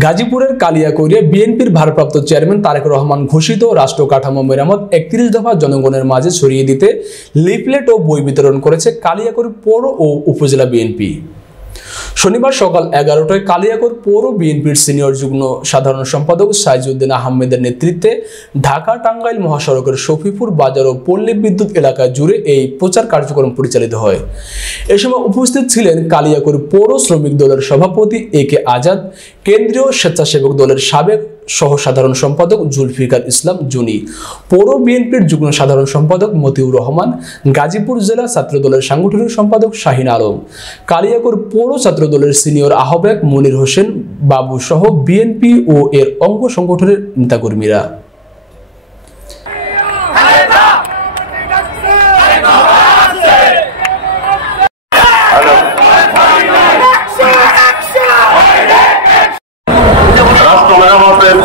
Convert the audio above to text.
গাজীপুরের কালিয়াকৈরে বিএনপির ভারপ্রাপ্ত চেয়ারম্যান তারেক রহমান ঘোষিত রাষ্ট্র কাঠামো মেরামত ৩১ দফা জনগণের মাঝে ছড়িয়ে দিতে লিফলেট ও বই বিতরণ করেছে কালিয়াকৈর পৌর ও উপজেলা বিএনপি। শনিবার সকাল ১১টায় কালিয়াকৈর পৌর বিএনপির সিনিয়র যুগ্ম সাধারণ সম্পাদক সাইজউদ্দিন আহমেদের নেতৃত্বে ঢাকা টাঙ্গাইল মহাসড়কের শফিপুর বাজার ও পল্লী বিদ্যুৎ এলাকা জুড়ে এই প্রচার কার্যক্রম পরিচালিত হয়। এ সময় উপস্থিত ছিলেন কালিয়াকৈর পৌর শ্রমিক দলের সভাপতি এ কে আজাদ, কেন্দ্রীয় স্বেচ্ছাসেবক দলের সাবেক সহ সাধারণ সম্পাদক জুলফিকার ইসলাম জুনি, পৌর বিএনপির যুগ্ম সাধারণ সম্পাদক মতিউর রহমান, গাজীপুর জেলা ছাত্র দলের সাংগঠনিক সম্পাদক শাহিন আলম, কালিয়াকৈর পৌর ছাত্র দলের সিনিয়র আহ্বায়ক মনির হোসেন বাবু সহ বিএনপি ও এর অঙ্গ সংগঠনের নেতাকর্মীরা। রাষ্ট্র মেরামতের